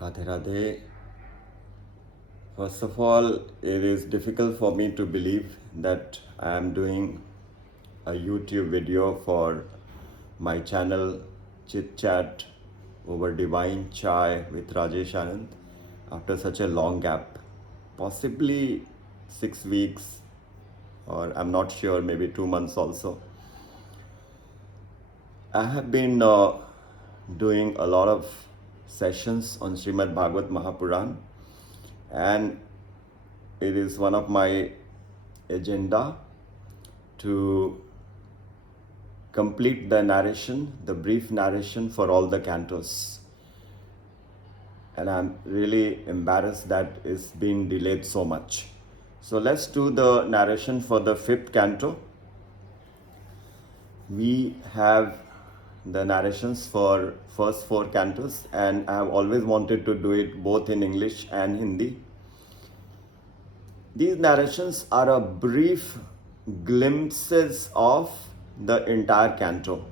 Radhe Radhe. First of all, it is difficult for me to believe that I am doing a YouTube video for my channel Chit Chat over Divine Chai with Rajesh Anand after such a long gap. Possibly 6 weeks, or I'm not sure, maybe 2 months also. I have been doing a lot of sessions on Srimad Bhagwat Mahapuran, and it is one of my agenda to complete the narration, the brief narration for all the cantos. And I'm really embarrassed that it's been delayed so much. So let's do the narration for the fifth canto. We have the narrations for first four cantos, and I have always wanted to do it both in English and Hindi. These narrations are a brief glimpses of the entire canto.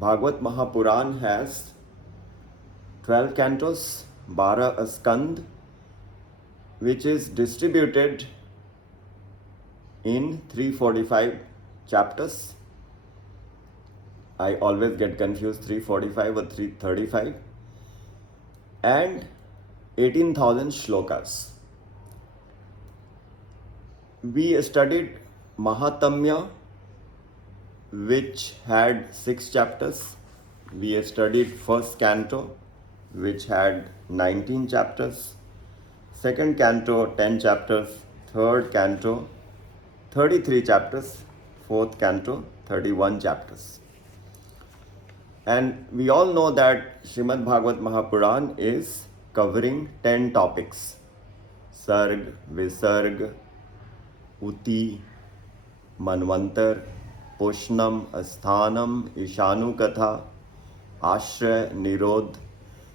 Bhagwat Mahapuran has 12 cantos, 12 skand, which is distributed in 345 chapters. I always get confused, 345 or 335, and 18,000 shlokas. We studied Mahatamya, which had 6 chapters. We studied first canto, which had 19 chapters. Second canto, 10 chapters. Third canto, 33 chapters. Fourth canto, 31 chapters. And we all know that Srimad Bhagwat Mahapuran is covering 10 topics. Sarg, Visarg, Uti, Manvantar, Poshnam, Asthanam, Ishanu Katha, Ashray, Nirodh.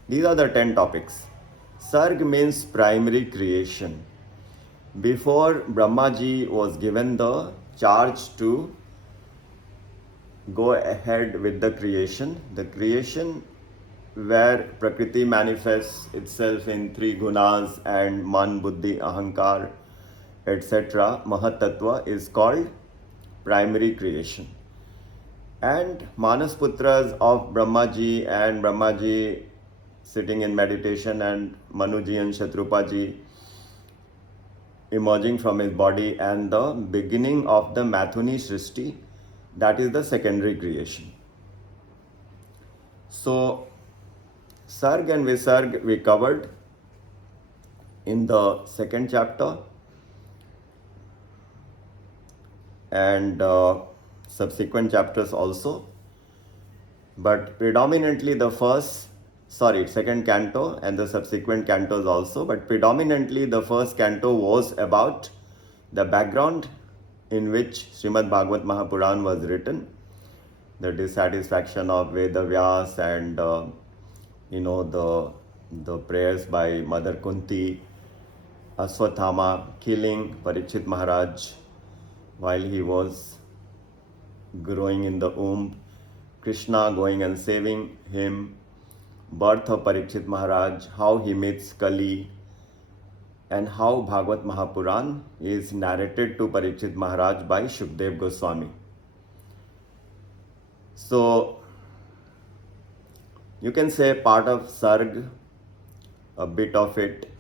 These are the 10 topics. Sarg means primary creation. Before Brahma Ji was given the charge to go ahead with the creation where Prakriti manifests itself in 3 gunas and Man, Buddhi, Ahankar, etc. Mahatattva is called primary creation. And Manas Putras of Brahmaji and Brahmaji sitting in meditation and Manuji and Shatrupaji emerging from his body and the beginning of the Mathuni Srishti, that is the secondary creation. So Sarg and Visarg we covered in the second chapter, and subsequent chapters also, but predominantly second canto and the subsequent cantos also, but predominantly the first canto was about the background in which Srimad Bhagwat Mahapuran was written, the dissatisfaction of Vedavyas and the prayers by Mother Kunti, Aswathama killing Parikshit Maharaj while he was growing in the womb, Krishna going and saving him, birth of Parikshit Maharaj, how he meets Kali, and how Bhagwat Mahapuran is narrated to Parikshit Maharaj by Shukdev Goswami. So you can say part of Sarg, a bit of it,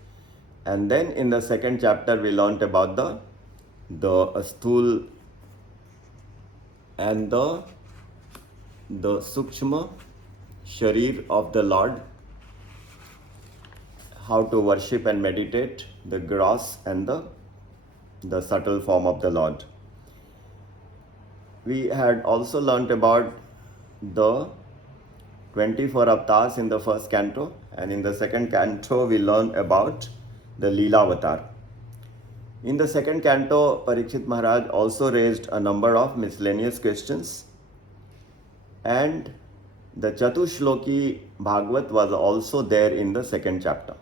and then in the second chapter we learnt about the Asthul and the Sukshma Sharir of the Lord, how to worship and meditate the gross and the subtle form of the Lord. We had also learnt about the 24 avatars in the first canto, and in the second canto we learned about the Leela avatar. In the second canto, Parikshit Maharaj also raised a number of miscellaneous questions, and the Chatushloki Bhagwat was also there in the second canto.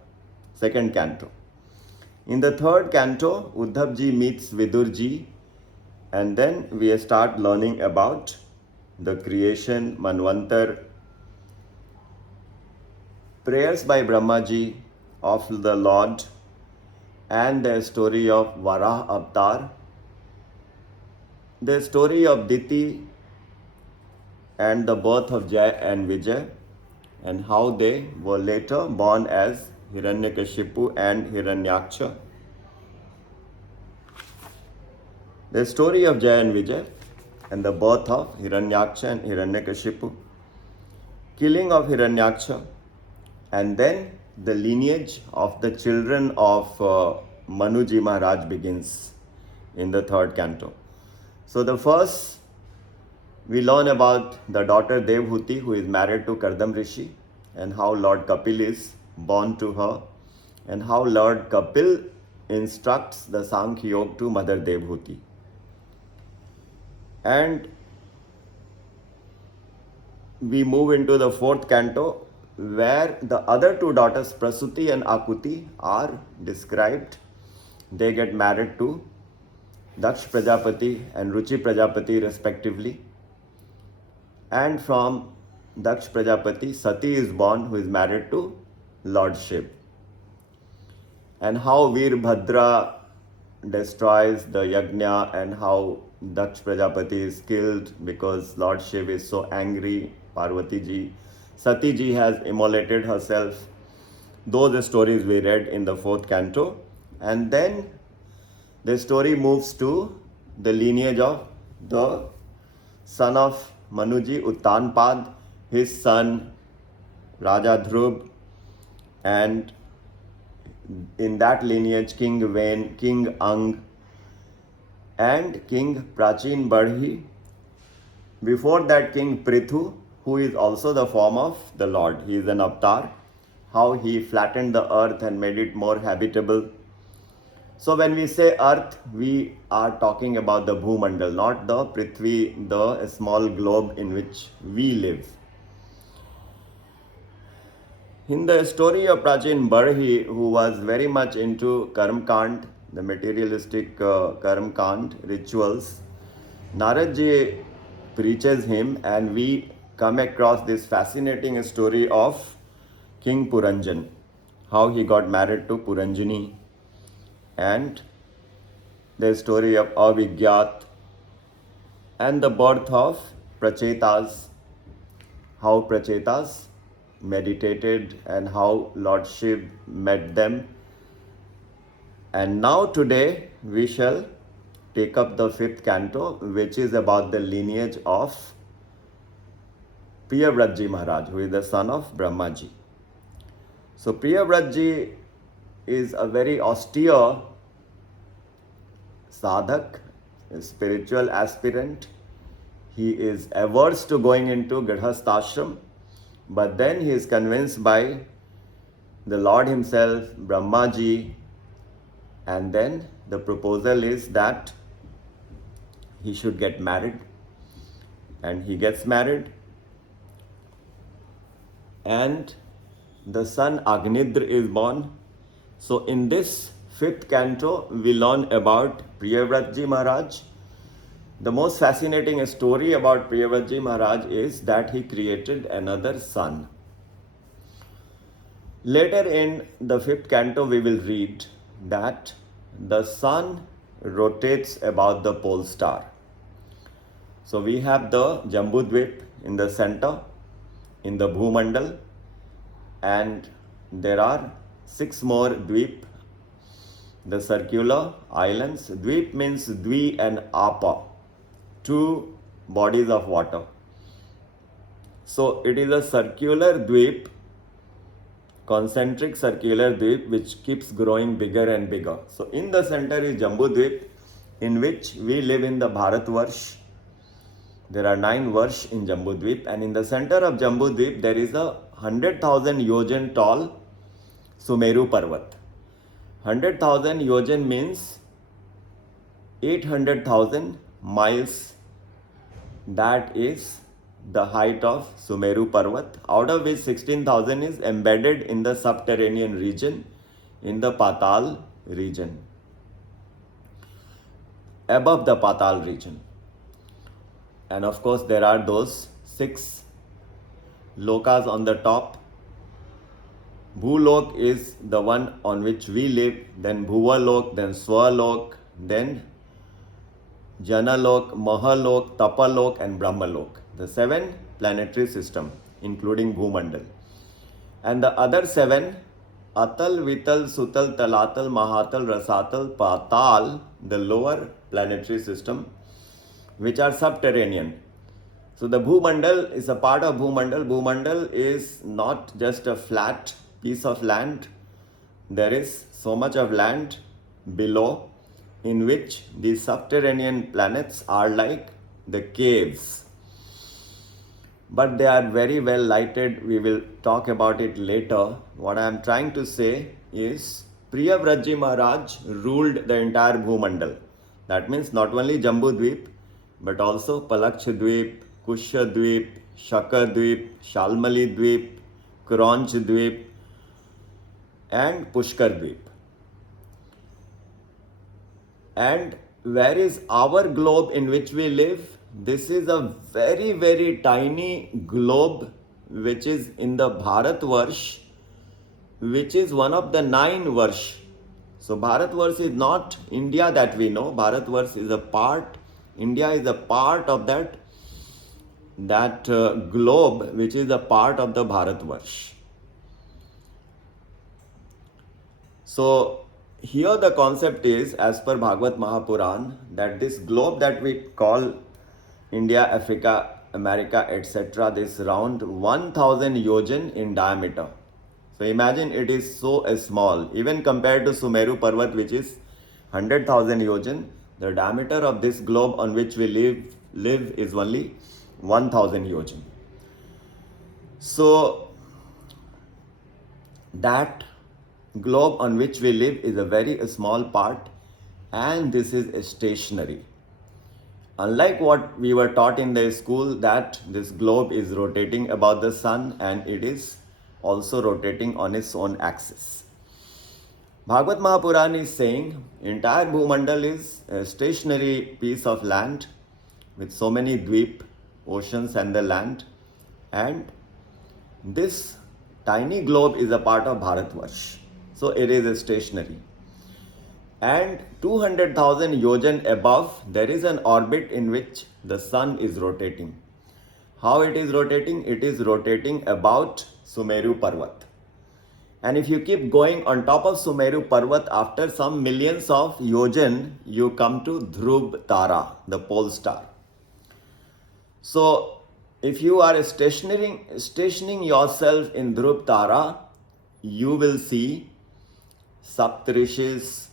In the third canto, Uddhav Ji meets Vidur Ji, and then we start learning about the creation, Manvantar, prayers by Brahma Ji of the Lord and the story of Varah Avatar, the story of Diti and the birth of Jai and Vijay, and how they were later born as Hiranyakashipu and Hiranyaksha. The story of Jai and Vijay and the birth of Hiranyaksha and Hiranyakashipu, killing of Hiranyaksha, and then the lineage of the children of Manuji Maharaj begins in the third canto. So the first, we learn about the daughter Devhuti, who is married to Kardam Rishi, and how Lord Kapil is born to her, and how Lord Kapil instructs the Sankhya Yoga to Mother Devhuti. And we move into the fourth canto, where the other two daughters, Prasuti and Akuti, are described. They get married to Daksh Prajapati and Ruchi Prajapati respectively. And from Daksh Prajapati, Sati is born, who is married to Lord Shiv. And how Veerbhadra destroys the yajna, and how Daksh Prajapati is killed because Lord Shiv is so angry. Parvati Ji, Sati Ji has immolated herself. Those stories we read in the fourth canto. And then the story moves to the lineage of the son of Manuji, Uttanpad, his son Raja Dhruv, and in that lineage King Vain, King Ang, and King Prachin Badhi. Before that, King Prithu, who is also the form of the Lord. He is an avatar. How he flattened the earth and made it more habitable. So when we say earth, we are talking about the Bhumandal, not the Prithvi, the small globe in which we live. In the story of Prachin Badhi, who was very much into Karm Kand, the materialistic Karm Kand rituals, Narad Ji preaches him, and we come across this fascinating story of King Puranjan, how he got married to Puranjani, and the story of Avigyat, and the birth of Prachetas, how Prachetas meditated and how Lord Shiv met them. And now today we shall take up the fifth canto, which is about the lineage of Priyavrata Ji Maharaj, who is the son of Brahma Ji. So Priyavrata Ji is a very austere sadhak, a spiritual aspirant. He is averse to going into Gadhasthashram, but then he is convinced by the Lord himself, Brahma Ji, and then the proposal is that he should get married, and he gets married, and the son Aghnidra is born. So in this fifth canto, we learn about Priyavrata Ji Maharaj. The most fascinating story about Priyavrata Ji Maharaj is that he created another son. Later in the fifth canto, we will read that the sun rotates about the pole star. So we have the Jambudvip in the center, in the Bhumandal, and there are 6 more Dvip, the circular islands. Dvip means Dvi and Apa, 2 bodies of water. So it is a circular Dvip, concentric circular Dvip, which keeps growing bigger and bigger. So in the center is Jambudvip, in which we live in the Bharatvarsh. There are 9 Varsh in Jambudvip, and in the center of Jambudvip there is a 100,000 yojan tall Sumeru Parvat. 100,000 yojan means 800,000 miles. That is the height of Sumeru Parvat, out of which 16,000 is embedded in the subterranean region, in the Patal region, above the Patal region. And of course there are those 6 lokas on the top, Bhulok is the one on which we live, then Bhuvalok, then Swalok, then Janalok, Mahalok, Tapalok and Brahmalok. The 7 planetary system, including Bhumandal. And the other 7, Atal, Vital, Sutal, Talatal, Mahatal, Rasatal, Patal, the lower planetary system, which are subterranean. So the Bhumandal is a part of Bhumandal. Bhumandal is not just a flat piece of land. There is so much of land below in which the subterranean planets are like the caves. But they are very well lighted. We will talk about it later. What I am trying to say is Priyavrata Jee Maharaj ruled the entire Bhumandal. That means not only Jambudvip, but also Palakshadvip, Kushadvip, Shakadvip, Shalmalidvip, Kronchadvip and Pushkardvip. And where is our globe in which we live? This is a very, very tiny globe which is in the Bharatvarsh, which is one of the 9 Varsh. So Bharatvarsh is not India that we know. Bharatvarsh is a part, India is a part of that globe which is a part of the Bharatvarsh. So here the concept is, as per Bhagwat Mahapuran, that this globe that we call India, Africa, America, etc., this round 1000 yojan in diameter. So imagine it is so small, even compared to Sumeru Parvat, which is 100,000 yojan. The diameter of this globe on which we live is only 1000 yojan. So that globe on which we live is a very small part, and this is stationary. Unlike what we were taught in the school, that this globe is rotating about the sun and it is also rotating on its own axis. Bhagavad Mahapuran is saying entire Bhumandal is a stationary piece of land with so many dweep, oceans and the land, and this tiny globe is a part of Bharatvarsh. So it is stationary. And 200,000 yojan above, there is an orbit in which the sun is rotating. How it is rotating? It is rotating about Sumeru Parvat. And if you keep going on top of Sumeru Parvat, after some millions of yojan, you come to Dhruv Tara, the pole star. So if you are stationing yourself in Dhruv Tara, you will see Saptarishis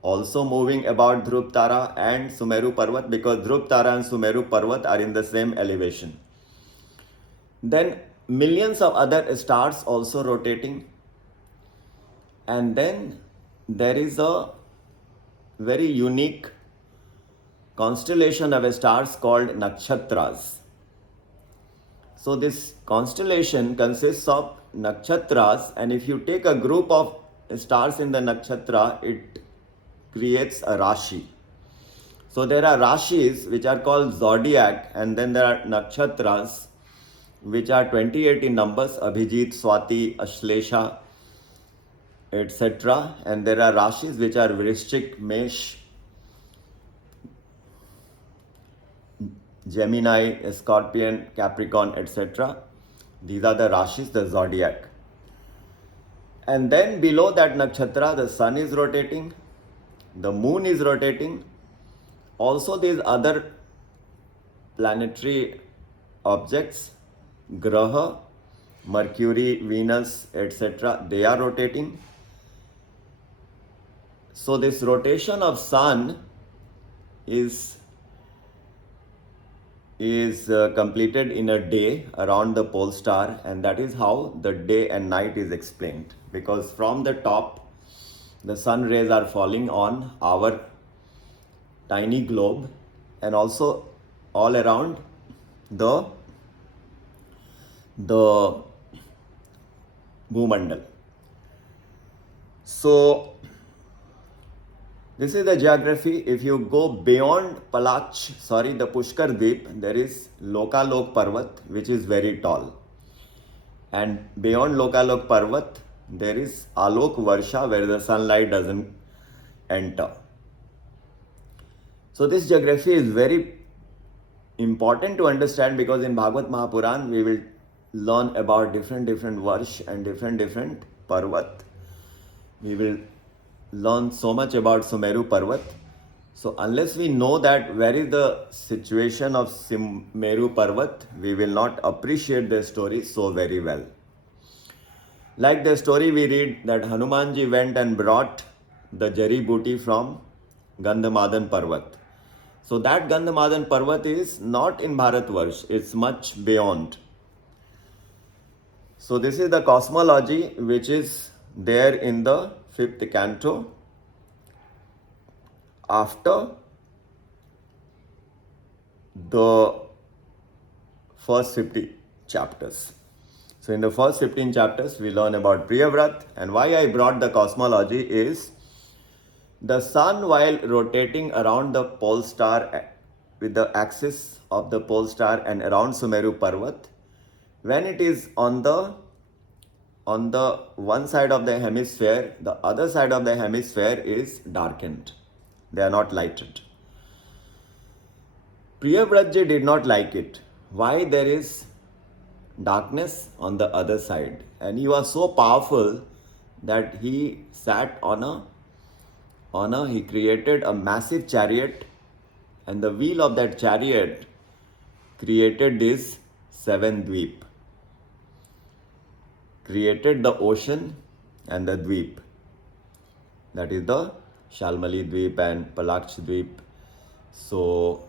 also moving about Dhruv Tara and Sumeru Parvat, because Dhruv Tara and Sumeru Parvat are in the same elevation. Then millions of other stars also rotating. And then there is a very unique constellation of stars called Nakshatras. So this constellation consists of Nakshatras, and if you take a group of stars in the Nakshatra, it creates a Rashi. So there are Rashis which are called zodiac, and then there are Nakshatras which are 28 in numbers, Abhijit, Swati, Ashlesha, etc. And there are Rashis which are Vrishchik, Mesh, Gemini, Scorpion, Capricorn, etc. These are the Rashis, the zodiac. And then below that nakshatra, the sun is rotating, the moon is rotating. Also these other planetary objects, Graha, Mercury, Venus, etc., they are rotating. So this rotation of sun is completed in a day around the pole star, and that is how the day and night is explained, because from the top the sun rays are falling on our tiny globe and also all around the Bhumandal. So this is the geography. If you go beyond the Pushkar Dweep, there is Lokalok Parvat, which is very tall. And beyond Lokalok Parvat, there is Alok Varsha where the sunlight doesn't enter. So this geography is very important to understand, because in Bhagwat Mahapuran we will learn about different Varsh and different Parvat. We will learn so much about Sumeru Parvat. So unless we know that where is the situation of Sumeru Parvat, we will not appreciate the story so very well. Like the story we read that Hanumanji went and brought the Jari Booty from Gandhamadan Parvat. So that Gandhamadan Parvat is not in Bharatvarsh, it's much beyond. So this is the cosmology which is there in the 5th canto after the first 50 chapters. So in the first 15 chapters we learn about Priyavrata, and why I brought the cosmology is the sun, while rotating around the pole star with the axis of the pole star and around Sumeru Parvat, when it is on the one side of the hemisphere, the other side of the hemisphere is darkened. They are not lighted. Priyavrata Jee did not like it. Why there is darkness on the other side? And he was so powerful that he sat he created a massive chariot, and the wheel of that chariot created this 7 dweep. Created the ocean and the dweep. That is the Shalmali Dweep and Palaksh Dweep. So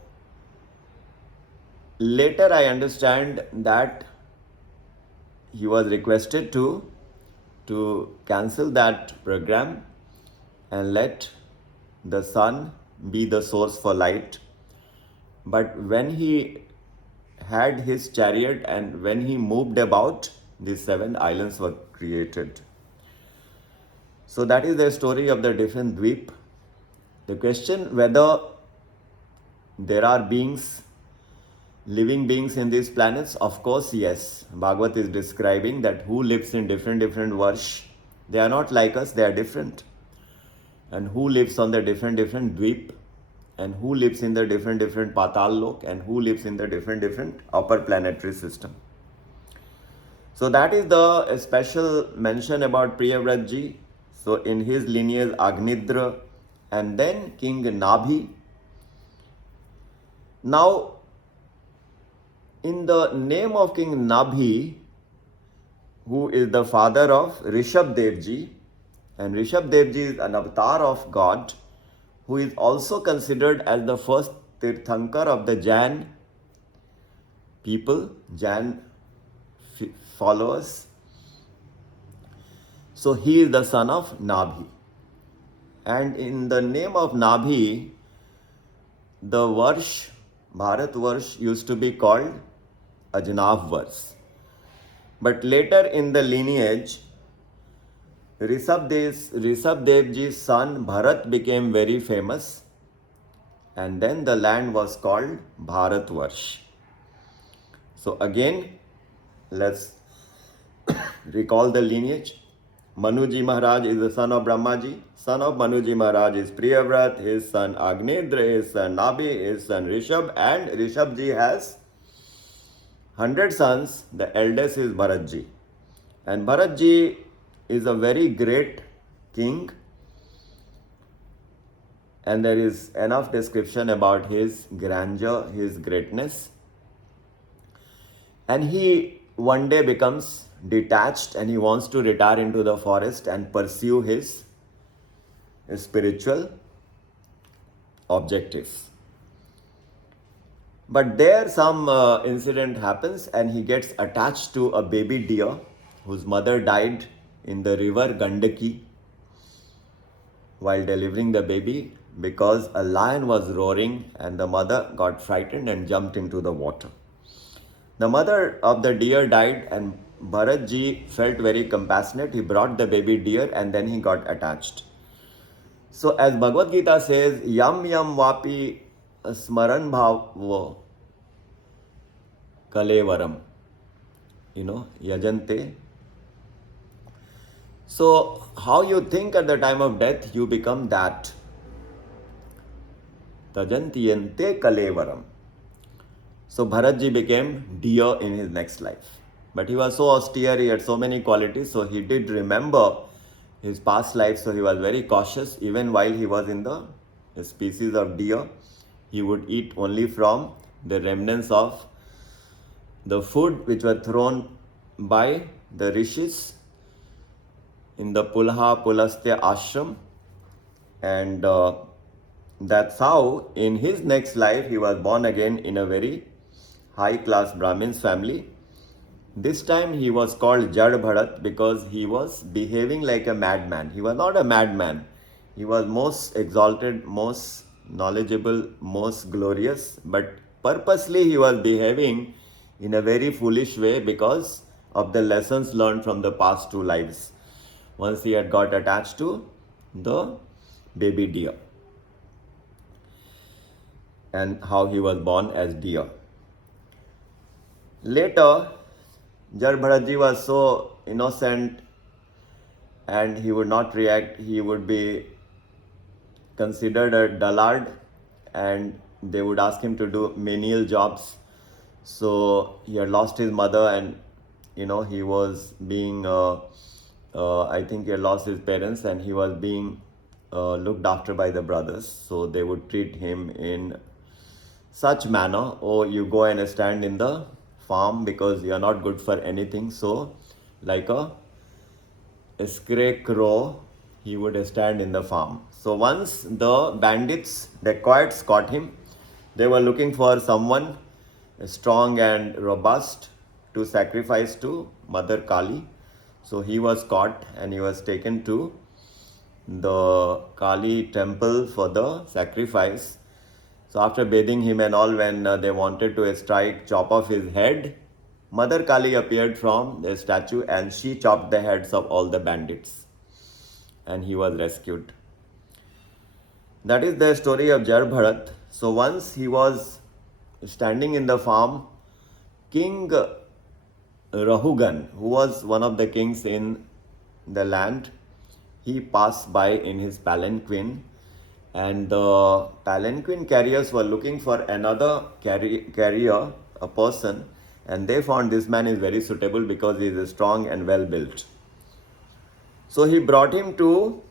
later I understand that he was requested to cancel that program and let the sun be the source for light. But when he had his chariot and when he moved about, these 7 islands were created. So that is the story of the different dweep. The question whether there are beings, living beings in these planets, of course yes. Bhagavat is describing that who lives in different Varsh, they are not like us, they are different. And who lives on the different dweep, and who lives in the different Patal Lok, and who lives in the different upper planetary system. So that is the special mention about Priyavrata Jee. So in his lineage Aghnidra, and then King Nabhi. Now in the name of King Nabhi, who is the father of Rishabhdev Jee, and Rishabhdev Jee is an avatar of God, who is also considered as the first Tirthankar of the Jain people, Jain followers. So he is the son of Nabhi. And in the name of Nabhi, the Varsh, Bharat Varsh, used to be called Ajnav Varsh. But later in the lineage, Rishabhdev Jee's son Bharat became very famous, and then the land was called Bharatvarsh. So again, let's recall the lineage. Manuji Maharaj is the son of Brahmaji. Son of Manuji Maharaj is Priyavrata, his son Aghnidra, his son Nabhi, his son Rishabh, and Rishabh Jee has 100 sons. The eldest is Bharat Jee. And Bharat Jee is a very great king, and there is enough description about his grandeur, his greatness. And he one day becomes detached and he wants to retire into the forest and pursue his spiritual objectives. But there some incident happens and he gets attached to a baby deer whose mother died in the river Gandaki while delivering the baby, because a lion was roaring and the mother got frightened and jumped into the water. The mother of the deer died and Bharat Jee felt very compassionate. He brought the baby deer and then he got attached. So as Bhagavad Gita says, yam yam vapi smaran bhavo kalevaram. yajante. So how you think at the time of death, you become that. Tajantiyante kalevaram. So Bharat Ji became deer in his next life. But he was so austere, he had so many qualities, so he did remember his past life, so he was very cautious. Even while he was in the species of deer, he would eat only from the remnants of the food which were thrown by the rishis in the Pulha Pulastya ashram. And that's how in his next life he was born again in a very high class Brahmins family. This time he was called Jadabharat because he was behaving like a madman. He was not a madman. He was most exalted, most knowledgeable, most glorious, but purposely he was behaving in a very foolish way because of the lessons learned from the past two lives. Once he had got attached to the baby deer and how he was born as deer. Later, Jadabharat Ji was so innocent and he would not react. He would be considered a dullard and they would ask him to do menial jobs. So he had lost his mother and he was being, I think he had lost his parents and he was being looked after by the brothers. So they would treat him in such manner, oh, you go and stand in the farm because you are not good for anything. So like a scarecrow, he would stand in the farm. So once the bandits, dacoits caught him, they were looking for someone strong and robust to sacrifice to Mother Kali. So he was caught and he was taken to the Kali temple for the sacrifice. So after bathing him and all, when they wanted to chop off his head, Mother Kali appeared from the statue and she chopped the heads of all the bandits and he was rescued. That is the story of Jadabharat. So once he was standing in the farm, King Rahugan, who was one of the kings in the land, he passed by in his palanquin and the palanquin carriers were looking for another carrier, a person, and they found this man is very suitable because he is strong and well built. So he brought him to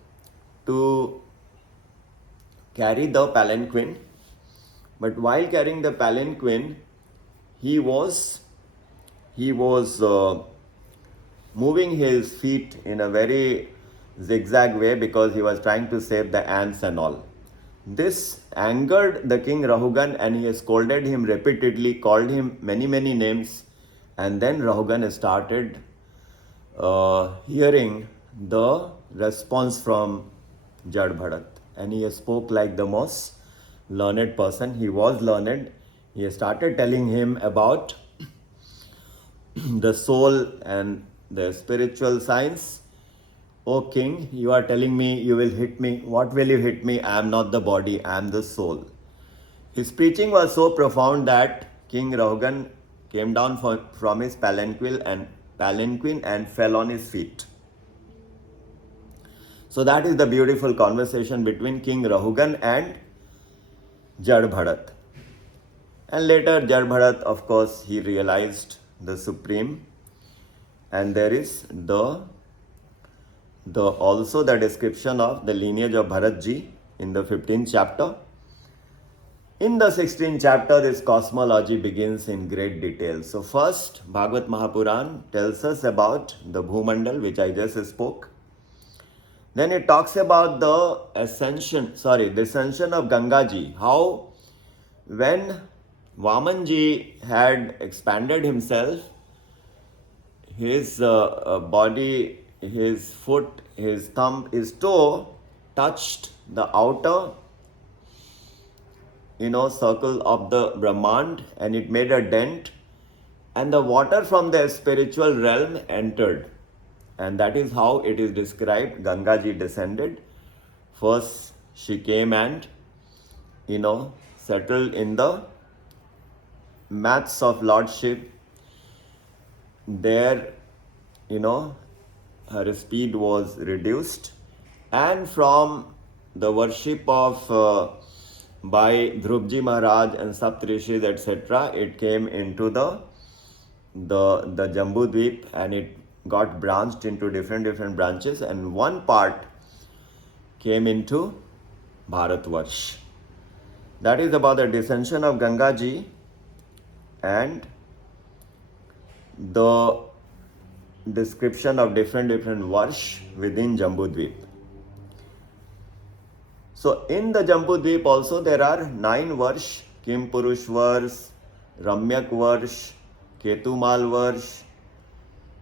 carry the palanquin, but while carrying the palanquin, he was moving his feet in a very zigzag way because he was trying to save the ants and all. This angered the king Rahugan and he scolded him repeatedly, called him many names, and then Rahugan started hearing the response from Jadabharat and he spoke like the most learned person. He was learned. He started telling him about the soul and the spiritual science. O king, you are telling me you will hit me. What will you hit me? I am not the body, I am the soul. His preaching was so profound that King Rahugan came down from his palanquin and fell on his feet. So that is the beautiful conversation between King Rahugan and Jadabharat. And later Jadabharat, of course, he realized the supreme, and there is also the description of the lineage of Bharat Jee in the 15th chapter. In the 16th chapter, this cosmology begins in great detail. So first, Bhagwat Mahapuran tells us about the Bhumandal, which I just spoke. Then it talks about the descension of Ganga Ji, how when Vamanji had expanded himself, his body, his foot, his thumb, his toe touched the outer circle of the Brahmand and it made a dent and the water from the spiritual realm entered. And that is how it is described. Ganga Ji descended. First she came and settled in the mats of lordship there, her speed was reduced, and from the worship of by Dhrupji Maharaj and Saptrishis, etc., it came into the Jambu Dweep, and it got branched into different branches, and one part came into Bharatvarsh. That is about the descension of Ganga Ji and the description of different varsh within Jambu Dweep. So in the Jambu Dweep also there are 9 varsh: Kim Purush Varsh, Ramyak Varsh, Ketumal Varsh,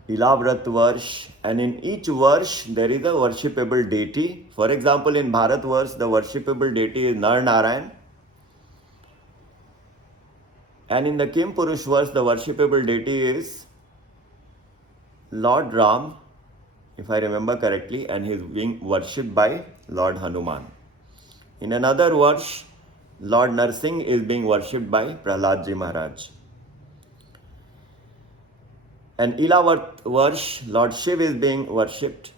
Ilavrat Varsh, and in each Varsh there is a worshipable deity. For example, in Bharat Varsh the worshipable deity is Nar Narayan, and in the Kim Purush Varsh the worshipable deity is Lord Ram, if I remember correctly, and he is being worshipped by Lord Hanuman. In another verse, Lord Narsingh is being worshipped by Prahlad Ji Maharaj. And Ilavat verse, Lord Shiv is being worshipped,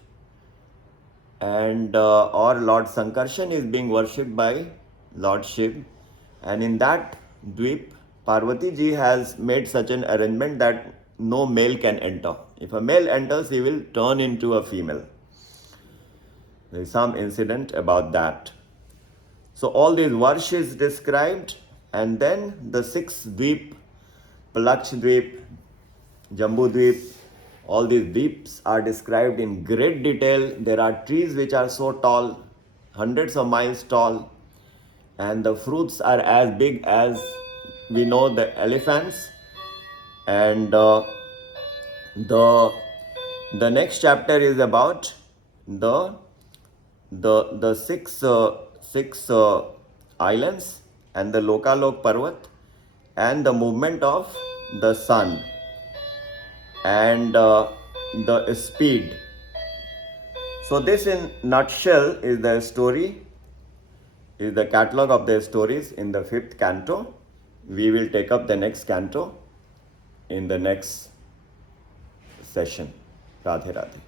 and or Lord Sankarshan is being worshipped by Lord Shiv. And in that Dweep, Parvati Ji has made such an arrangement that no male can enter. If a male enters, he will turn into a female. There is some incident about that. So all these varsh is described, and then the 6 Dweep, Palaksh Dweep, Jambu Dweep, all these dweeps are described in great detail. There are trees which are so tall, hundreds of miles tall, and the fruits are as big as we know the elephants. And the next chapter is about the six islands and the Lokalok Parvat and the movement of the sun and the speed. So this in nutshell is the story, is the catalogue of the stories in the 5th canto. We will take up the next canto in the next session. Radhe Radhe.